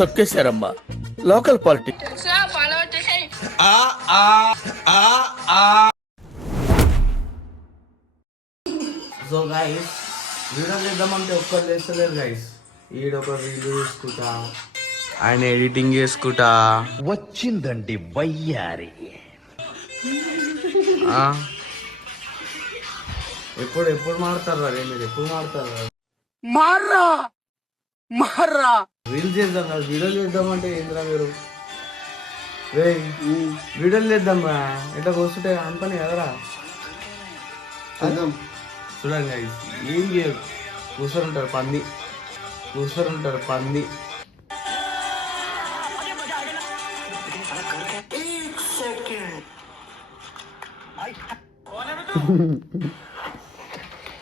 తొక్కేశారమ్మా local politics. So guys video చేద్దామంటే ఒక్కరు చేస్తలేరు గైస్. ఈడొక వీడియో చేసుకుంటా, ఆయన ఎడిటింగ్ చేసుకుంటా వచ్చిందండి వయ్యారి. ఎప్పుడు ఎప్పుడు మాడతారు రే మీరు? ఎప్పుడు మాడతారు? మార్రా రీల్స్ చేద్దాం కదా, వీడియోలు చేద్దామంటే ఏంద్రా మీరు? రే వీడియోలు చేద్దాం రా, ఎట్లా కూర్చుంటే అనుపని కదరా. చూడండి గైస్, ఏం చేయరు, కూర్చొని పంది, కూర్చొని పంది.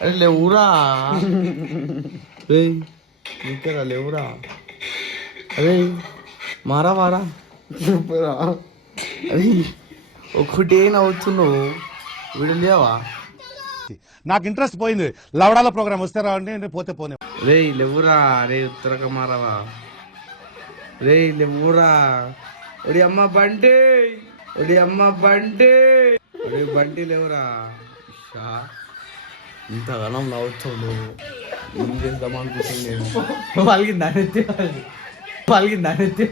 అరే లేవురా రే, ఇంకేరా లేవురా. అరే మారా వారా అరే ఒకటే నవ్వుతున్నావు, వీడియో లేవా? నాకు ఇంట్రెస్ట్ పోయింది. లవడాల ప్రోగ్రామ్ వస్తే రావండి, పోతే పోనీ. రే లేవురా, రే ఉత్తరక మారవా, రే లేవురా. ఒడి అమ్మ బంటి, ఒడి అమ్మ బంటి, ఒడి బంటి లేవురా. ఇంతగానం నవ్వుతాడు, ఏం చేద్దాం అనుకుంటుంది నేను. పలిగిందా నెత్తి, పలిగిందా నెత్తి.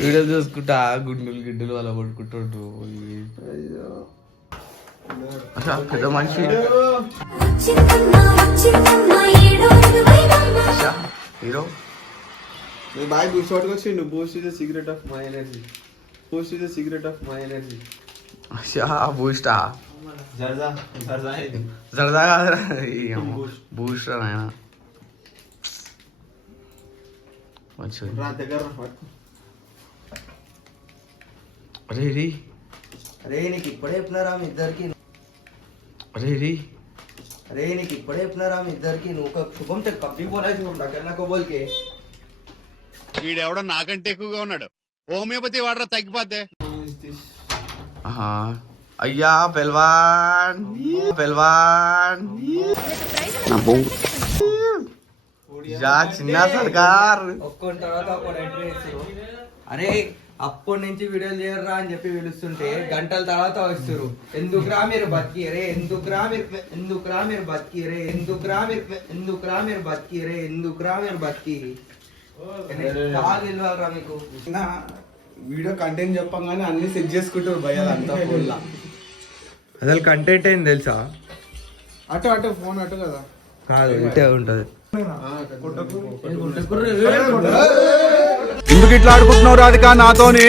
వీడియో చూసుకుంటా గుడ్డులు అలా పడుకుంటాడు. పెద్ద మనిషి హీరో. బాయ్ బూస్ట్ పట్టుకొచ్చిండు. Boost is the secret of my energy. Boost is the secret of my energy. బూస్టా జర్దా జర్దా జరదా కాదురా, బూస్ట్ ఆయన మంచిగా. రా దగ్గర. అరే రీ, అరే నీకు ఇప్పుడే చెప్పినారా మీ ఇద్దరికి, అరే రీ, అరే నీకు ఇప్పుడే చెప్పినారా మీ ఇద్దరికి. నువ్వు శుభం చెక్ కబ్బి బోలా దగ్గర కోబోల్కే. వీడెవడో నాకంటే ఎక్కువగా ఉన్నాడు. హోమియోపతి వాడరా తగ్గిపోతే. అయ్యా పెల్వాన్, పెల్వాన్ చిన్న సర్కార్. ఒక్కొని తర్వాత ఒక్కడు ఎంట్రీ ఇస్తారు. అరే అప్పటి నుంచి వీడియోలు చేయరా అని చెప్పి పిలుస్తుంటే గంటల తర్వాత వస్తారు. ఎందుకురా మీరు బతికిరే, ఎందుకురా మీరు, ఎందుకురా మీరు బతికిరే, ఎందుకురా మీరు, ఎందుకురా మీరు బతికిరే, ఎందుకురా మీరు బతికి. చాలా తెలియాలరా మీకు. వీడియో కంటెంట్ చెప్పంగానే అన్ని సెట్ చేసుకుంటారు భయ్యాలు అంతా. అసలు కంటెంట్ అయింది తెలుసా? అటు అటు ఫోన్ అటు కదా, కాదు ఇంటే ఉంటది. ఎందుకు ఇట్లా ఆడుకుంటున్నావు రాధిక నాతోని?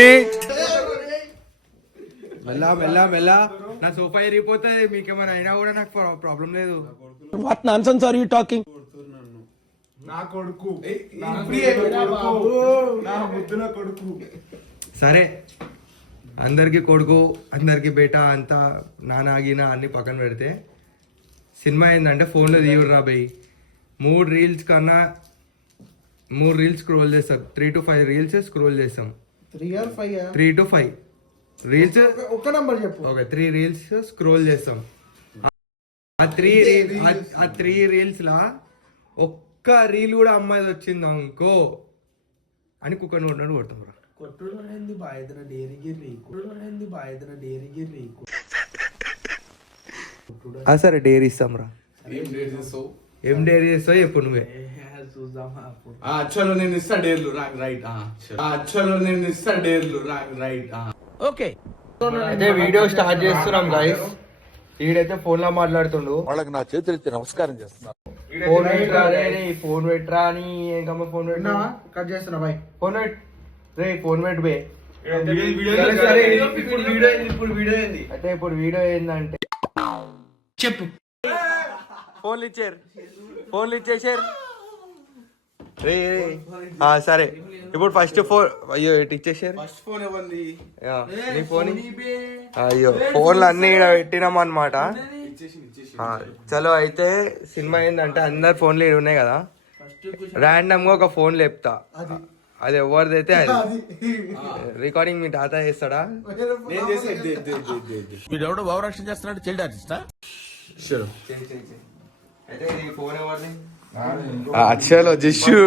మెల్లా మెల్లా మెల్లా, నా సోఫా ఎరిగిపోతుంది. మీకేమైనా అయినా కూడా నాకు ప్రాబ్లం లేదు. What nonsense are you talking? నా కొడుకు, నా ముద్దున కొడుకు. సరే అందరికి కొడుకు, అందరికి బేటా అంతా నానాగిన అన్ని పక్కన పెడితే, సినిమా ఏంటంటే ఫోన్లో తీయుర్రా బై. 3 రీల్స్ కన్నా 3 రీల్స్ స్క్రోల్ చేస్తాం. 3 to 5 రీల్స్ స్క్రోల్ చేస్తాం. 3 to 5 రీల్స్ ఒక్క నంబర్ చెప్పు. ఓకే 3 రీల్స్ స్క్రోల్ చేస్తాం. ఆ 3 రీల్స్ లా ఒక్క రీల్ కూడా అమ్మాయిది వచ్చింది అనుకో అని కుక్కని కొట్టినట్టు కొడతాం. సరే డేర్ ఇస్తాం రా. ఏం డేర్ చేస్తావు చెప్పు నువ్వే. చలో నేను ఇస్తా డేర్లు, రైట్. చలో నేను ఇస్తా డేర్లు, రైట్. ఓకే అయితే వీడియో స్టార్ట్ చేస్తున్నాం గైస్. ఈడైతే ఫోన్ లో మాట్లాడుతుండు. వాళ్ళకి నా చేతులెత్తి నమస్కారం చేస్తున్నా. ఫోన్ పెట్టరా రే, ఫోన్ పెట్టరా అని ఏంకమ్మ ఫోన్ పెట్టినా కట్ చేస్తున్నా బాయ్. ఫోన్ పెట్ రే, ఫోన్ పెట్టు బే. ఇప్పుడు వీడియో ఏంది అయితే ఇప్పుడు వీడియో ఏందంటే చెప్పు. ఫోన్లు ఇచ్చారు, ఫోన్లు ఇచ్చేసారు రే. సరే ఇప్పుడు ఫస్ట్ ఫోన్, అయ్యో ఎటు ఇచ్చేసారు? ఫస్ట్ ఫోన్ ఇవ్వండి. నీ ఫోన్, అయ్యో ఫోన్లు అన్ని ఇక్కడ పెట్టినాం అనమాట. చలో అయితే సినిమా ఏంటంటే అందరు ఫోన్లు ఇక్కడ ఉన్నాయి కదా, ర్యాండమ్ గా ఒక ఫోన్ లేపుతా. అది ఎవరిదైతే అది రికార్డింగ్ మీ తాత చేస్తాడా? వీడెవడో భావరక్షణ చేస్తున్నాడు, చైల్డ్ ఆర్టిస్టా? అయితే ఇది ఫోన్ ఎవరిది? చలో జస్సు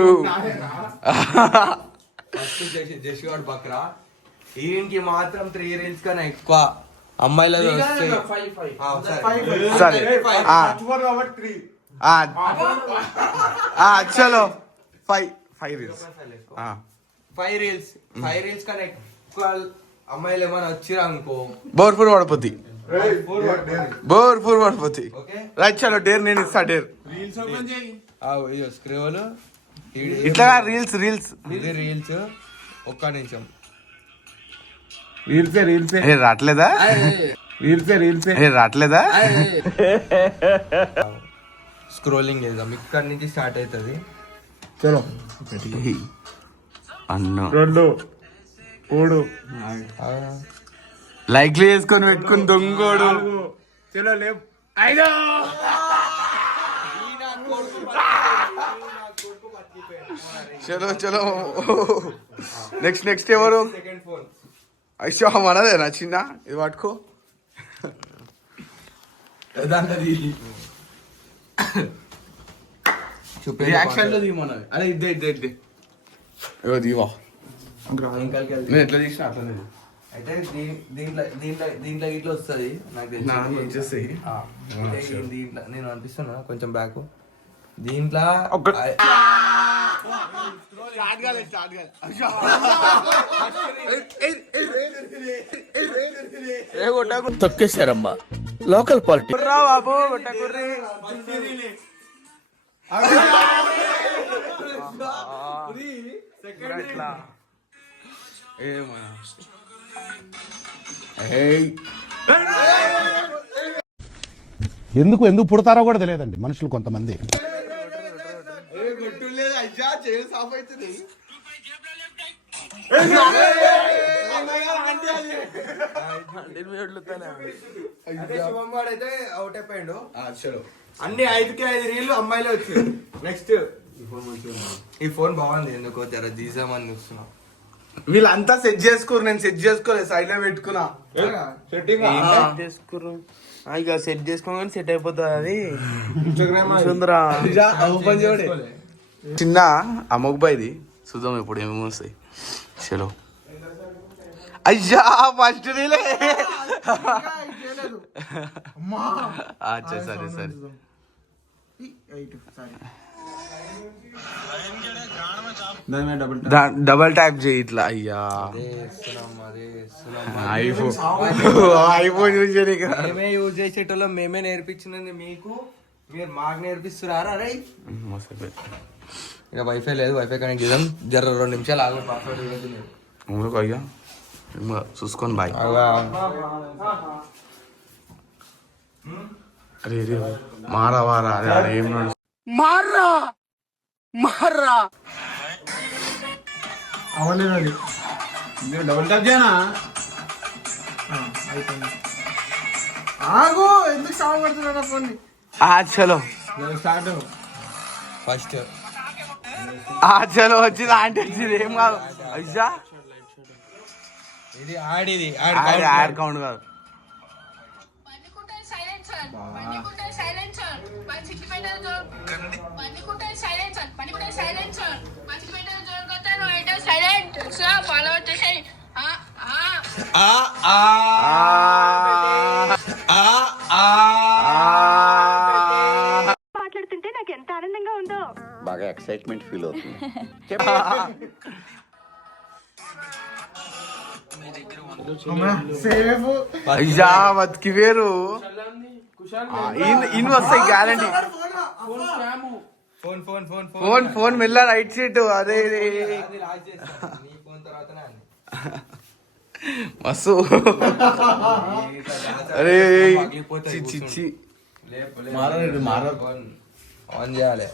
ఫస్ట్ జస్ట్ గాడు బక్రా. ఈయనకి మాత్రం 3 రీల్స్ కన్నా ఎక్కువ అమ్మాయిలది వస్తే సరే చలో 5 రీల్స్ 5 రీల్స్ కన్నా ఎక్కువ అమ్మాయిలు ఏమైనా వచ్చిరా అనుకో బోర్పూర్ పడిపోద్ది ఓకే రైట్ చలో డేర్ నేను ఇస్తా డేర్ స్క్రీవలు ఇట్లా రీల్స్ ఇది రీల్స్. ఒక్క నిమిషం రావట్లేదా రావట్లేదా స్క్రోలింగ్ చేద్దాం. ఇక్కడ నుంచి స్టార్ట్ అవుతుంది. చలో అన్న 2 3 లైక్లు చేసుకొని పెట్టుకుని దొంగోడు చలో లేవు 5 చలో నెక్స్ట్ ఎవరు సెకండ్ ఫోన్ అయ్యో మనదేనా చిన్న ఇది పట్టుకో రియాక్షన్ లో దిగమన్నది అరే ఇద్దే ఇగో దివా నేను ఎట్లా తీసిన అట్లనే అయితే దీంట్లో ఇట్లా వస్తుంది నాకు తెలిసి. దీంట్లో నేను అనిపిస్తున్నా కొంచెం బ్యాక్. దీంట్లో తొక్కేశారమ్మా లోకల్ పాలిటిక్స్. రా బాబు కొట్టకుర్రి ఎందుకు పుడతారో కూడా తెలియదండి మనుషులు కొంతమంది. అయితే అవుట్ అయిపోయాడు. అన్ని 5కి 5 రీళ్లు అమ్మాయిలే వచ్చాయి. నెక్స్ట్ ఈ ఫోన్ బాగుంది ఎందుకో జర తీసామని చూస్తున్నా. వీళ్ళంతా సెట్ చేసుకోరు నేను సెట్ చేసుకోలేదు సైడ్ లో పెట్టుకున్నా ఇక సెట్ చేసుకోగానే సెట్ అయిపోతుంది అది. ఓపెన్ చేయడే చిన్న అమ్మబాయిది చూద్దాం ఇప్పుడు ఏమేమి వస్తాయి. చలో అయ్యా ఫస్ట్ రీలే సరే డబల్ ట్యాప్ చేయి ఇట్లా. అయ్యా ఐఫోన్ మేమే యూజ్ చేసేటోళ్ళ మేమే నేర్పించినది మీకు, మీరు మాకు నేర్పిస్తున్నారా? రై ఇక వైఫై లేదు, వైఫై కనెక్ట్ చేద్దాం. జర 2 నిమిషాలు ఆగు. పాస్వర్డ్ అయ్యా చూసుకొని బాయ్. అరే మారా అరే ఏం మర్రా అవలేదు డబుల్ టాప్ చేయనా? ఆగు, ఎందుకు సాగు పడుతున్నా ఫోన్? చలో స్టార్ట్ ఫస్ట్ చలో వచ్చింది ఆంటీ వచ్చింది ఏం కాదు. అయ్యా ఇది ఆడిది యాడ్ కౌంట్ కాదు. మాట్లాడుతుంటే నాకు ఎంత ఆనందంగా ఉందో. బాగా ఎక్సైట్మెంట్ ఫీల్ అవుతుంది. అయ్యా బతికి వేరు ఇన్ వస్తాయి గ్యారంటీ. ఫోన్ మెల్ల రైట్ సీట్. అరే మస్తు అరే చిచ్చి ఆన్ చేయాలి.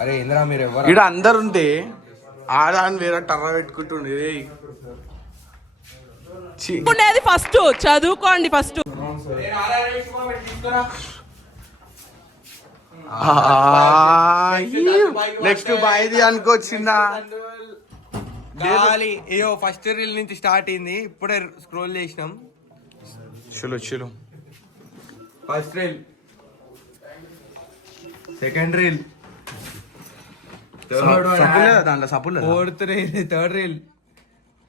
అరే ఇంద్రా మీరు ఎవరు ఇక్కడ అందరుంటే ఆడా అని వేరే టర్ర పెట్టుకుంటుండే. ఫస్ట్ చదువుకోండి ఫస్ట్. నెక్స్ట్ బాయ్ది అనుకోవచ్చిందా? ఫస్ట్ రీల్ నుంచి స్టార్ట్ అయింది, ఇప్పుడే స్క్రోల్ చేసినాం. చలో ఫస్ట్ రీల్, సెకండ్ రీల్, దాంట్లో support fourth reel, third reel,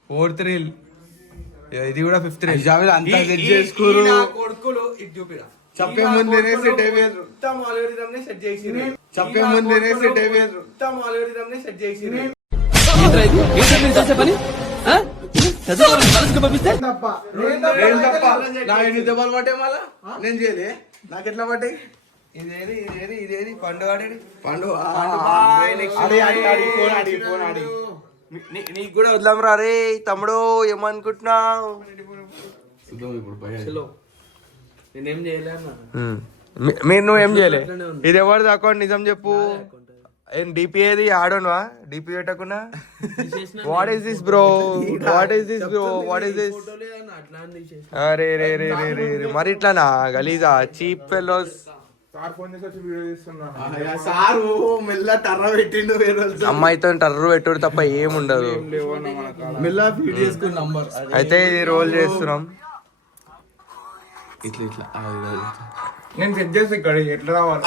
fourth reel, ఇది కూడా ఫిఫ్త్ రీల్. అంతా సెట్ చేసుకోరు. కొడుకులు ఇటు చూపిరా. చెప్పే ముందేనే సెట్ అయిపోయారు. మొత్తం algorithm ని సెట్ చేసిర్రు. చెప్పే ముందేనే సెట్ అయిపోయారు. మొత్తం algorithm ని సెట్ చేసిర్రు. ఏం తప్ప నా ఎన్ని దెబ్బలు పట్టే మళ్ళా నేను చేయలే, నాకు ఎట్లా పట్టాయి? ఇదేది పండు ఆడేది. పండు నీకు కూడా వదిలాం రా రే తమ్ముడు, ఏమనుకుంటున్నావు? నేనేం చేయలే అన్న. మీరు నువ్వేం చేయలే. ఇది ఎవరిది అకౌంట్ నిజం చెప్పు. ఏం డిపి ఏది ఆడోనువా? డిపి పెట్టకుండా what is this bro, what is this bro, what is this? అరే రే రే రే రే రే మరి ఇట్లానా గలీజా చీప్ ఫెలోస్. సారు మెల్ల టర్ర పెట్టిండు. అమ్మాయితో టర్రు పెట్టుడు తప్ప ఏముండదు. మెల్ల ఫీడ్ చేసుకుని నంబర్ అయితే ఇది రోల్ చేస్తున్నాం. ఇట్లా ఇట్లా నేను సెట్ చేసి ఇక్కడ ఎట్లా రావాలి,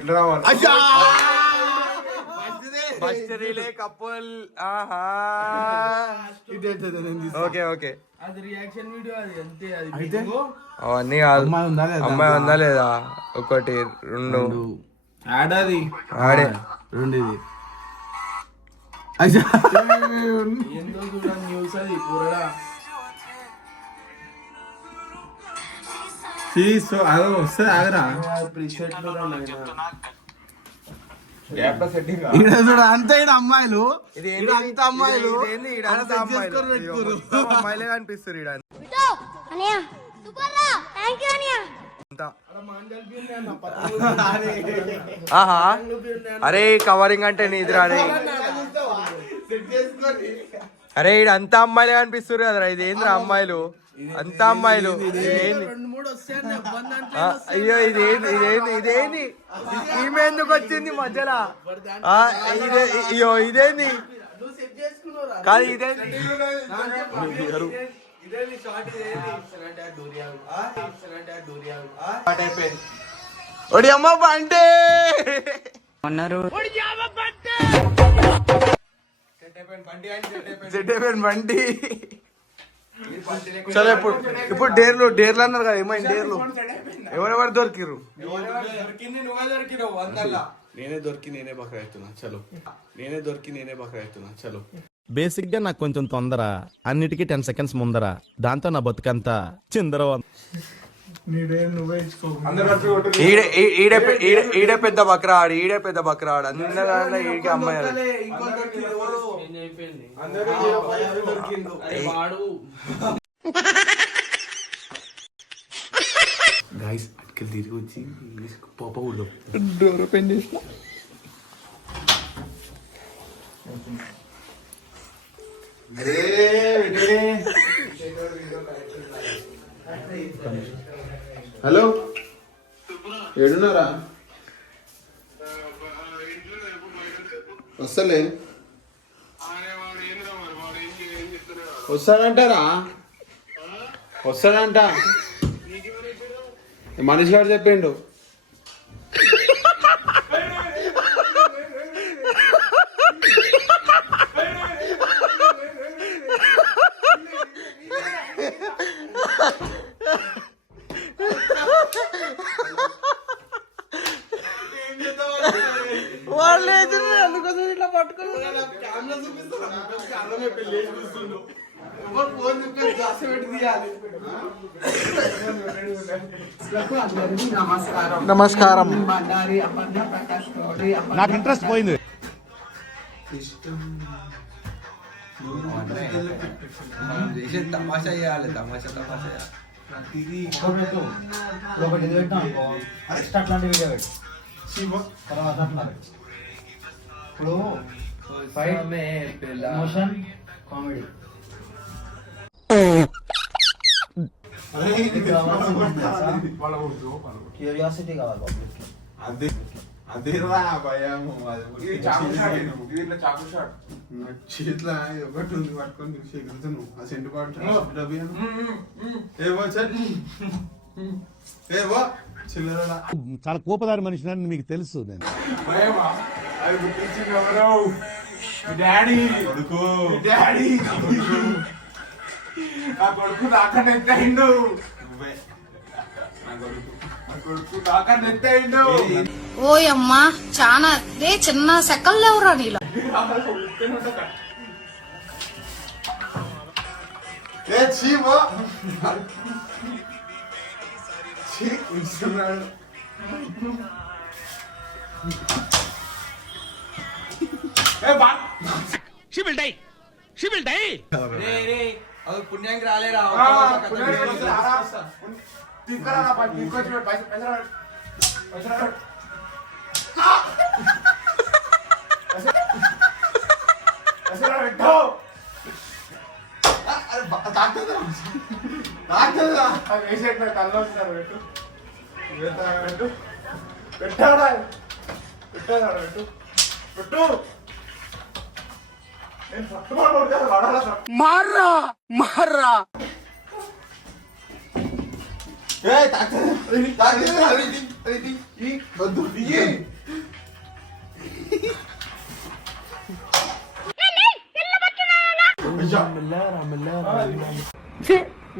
ఎట్లా రావాలి. ఫస్ట్ రీలే కపుల్. ఆహా ఓకే ఓకే అది రియాక్షన్ వీడియో, అది అంతే. అది అవన్నీ కాదు. అమ్మాయి ఉందా లేదా? ఒకటి రెండు ఆడది ఆడే రెండు ఇది ఏందో చూడండి న్యూస్, అది పూరడా. అదో వస్తుంది ఆగరా. ప్రీసెట్లు అంతే ఈడ అమ్మాయిలు, అంత అమ్మాయిలు అమ్మాయిలే కనిపిస్తారు ఈడ అంతా. ఆహా అరే కవరింగ్ అంటే నీదిరా. అరే ఈడ అంతా అమ్మాయిలే కనిపిస్తారు కదరా. ఇది ఏంద్రా అమ్మాయిలు, అంతా అమ్మాయిలు. అయ్యో ఇదేంది ఇదేంది ఇదేంది, ఈమె ఎందుకు వచ్చింది మధ్యలో? అయ్యో ఇదేంది కాదు, ఇదేంది ఒడి అమ్మ బండి అన్నారు. బండి. సరే ఇప్పుడు డేర్లు అన్నారు కదా, ఏమైంది డేర్లు? ఎవరెవరు దొరికిరు? నేనే దొరికి నేనే బకరా అవుతున్నా. చలో నేనే దొరికి నేనే బకరా అవుతున్నా. చలో బేసిక్ గా నాకు కొంచెం తొందర, అన్నిటికీ 10 seconds ముందర, దాంతో నా బతుకంతా చిందర. ఈడే పెద్ద బక్రాడు, ఈడే పెద్ద బక్రాడు. అందరూ ఈడికి అమ్మాయి. గైస్ అటుకెళ్ళి తిరిగి వచ్చి పాప ఊళ్ళో డోర్ ఓపెన్ చేసిన. హలో ఏడున్నారా? వస్తలే. వస్తాడంటారా? వస్తాడంట. మనిషి గారు చెప్పిండు. వాళ్ళు అందుకోసం ఇట్లా పట్టుకుని నమస్కారం. నాకు ఇంట్రెస్ట్ పోయింది. తమాషా చేయాలి, తమాషా తమాషా. క్యూరియాసిటీ కావాలి పబ్లిక్. అదేరా భయము. చేతిలో ఒకటి ఉంది పట్టుకొని ఎగురుతున్నావు. ఆ సెంటు పాటు ఏవో చిల్లరడా చాలా కోపదారి మనిషిని మీకు తెలుసు నేను. భయమా అది గుర్తించింది ఎవరో మీ డాడీ కొడుకు డాడీ నా కొడుకు నాకన్నా ఎంత అయిండు నా కొడుకు నాకన్నా ఎంత అయిండు ఓయమ్మా చాలా రే చిన్న సెకల్ లేవురా నీలో ఏ చీమో చీ ఉంచుతున్నాడు ఏ బా అది పుణ్యానికి రాలేరా తీసుకురా తీసుకొచ్చి పైసలు పెట్టు తల్లో పెట్టు పెట్టు పెట్టాడా పెట్టాడా పెట్టు పెట్టు నేను పట్టుకోవడం మార్రా మార్రా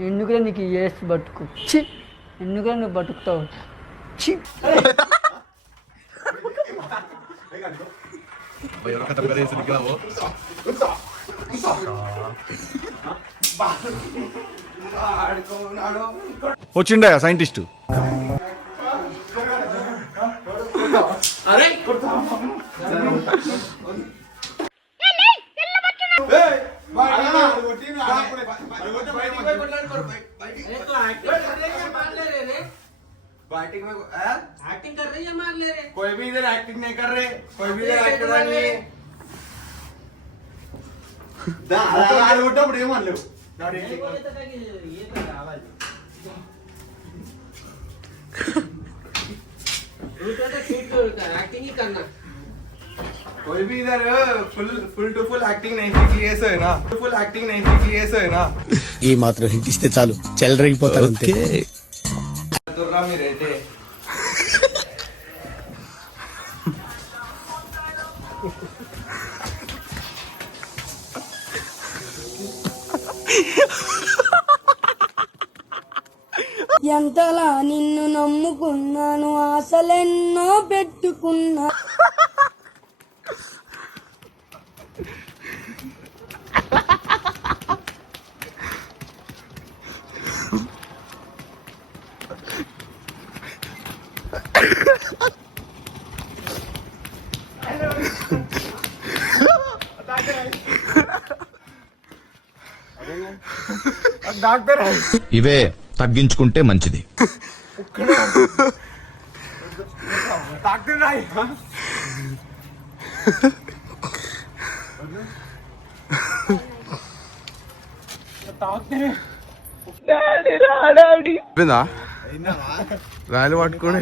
ఎందుకులే నీకు ఏసి బతుకు ఛీ ఎందుకులే నువ్వు బతుకుతావు ఛీ వచ్చిండా సైంటిస్ట్? అరే एक्टिंग कर रहे हैं मार ले रहे कोई भी इधर एक्टिंग नहीं कर रहे कोई भी इधर एक्टर नहीं है ఏమనలేవు एक्टिंग ही करना कोई भी इधर फुल टू फुल एक्टिंग नहीं सीखी है ना फुल एक्टिंग नहीं सीखी है ना ఈ మాత్రం హింట్ ఇస్తే చాలు చెలరేగిపోతారు అంతే. दुर्गा में रहते ఎంతలా నిన్ను నమ్ముకున్నాను ఆశలెన్నో పెట్టుకున్నా ఇవే తగ్గించుకుంటే మంచిది. రాయలు పట్టుకోండి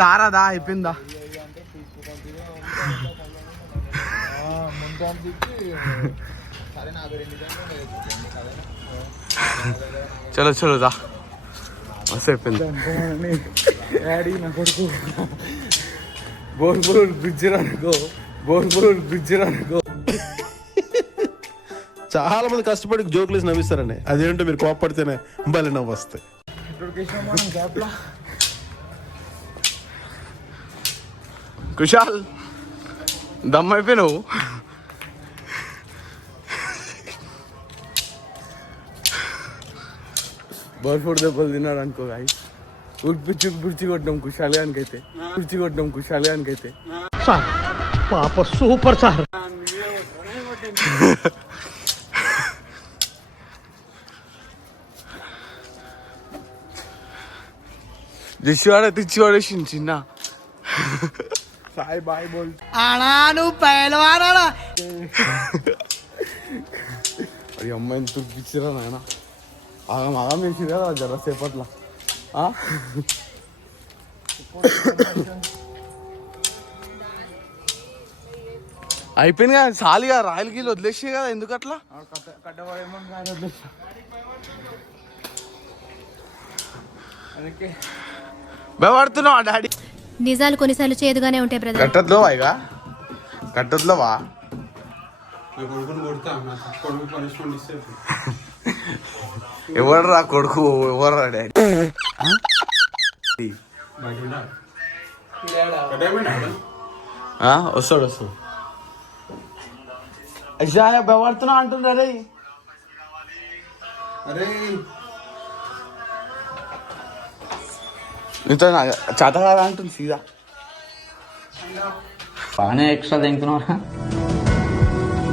దారా దా అయిపోయిందా చలో చలో దా మస్తు అయిపోయింది నా కొడుకు బోర్బోర్ బ్రిడ్జ్ అనుకో బోర్బోర్ బ్రిడ్జ్ అనుకో చాలా మంది కష్టపడి జోకులు వేసి నవ్విస్తారండి. అదేంటో మీరు కోపడితేనే భలే నవ్వు వస్తాయి. కుశాల్ దమ్ అయిపోయినావు బర్ఫుడ్ దెబ్బలు తిన్నాడు అనుకో గాయ్ ఉడిపిచ్చి కొట్టాం కుశాల్ గానికైతే పాప సూపర్ సార్. తెచ్చివాడేసింది చిన్న సాయి బాయ్ బోల్ నువ్వు పైలవానా అది అమ్మాయిని తుడిపించిరా నాయన ఆగం వేసింది కదా జర సేపట్ల అయిపోయింది కదా సాలిగా రాయల్ గీలు వదిలేసే కదా ఎందుకు అట్లా భయపడుతున్నావా డాడీ? నిజాలు కొన్నిసార్లు చేదుగానే ఉంటాయి బ్రదర్. కట్టద్లో ఇక కట్టద్లోవా? ఎవరు రా కొడుకు, ఎవరు రా డాడీ? వస్తాడు వస్తాడు. భయపడుతున్నా అంటుండ్రు. అరే నీతో చేత కాదా అంటుంది సీదా. బాగానే ఎక్స్ట్రా తింటున్నారా?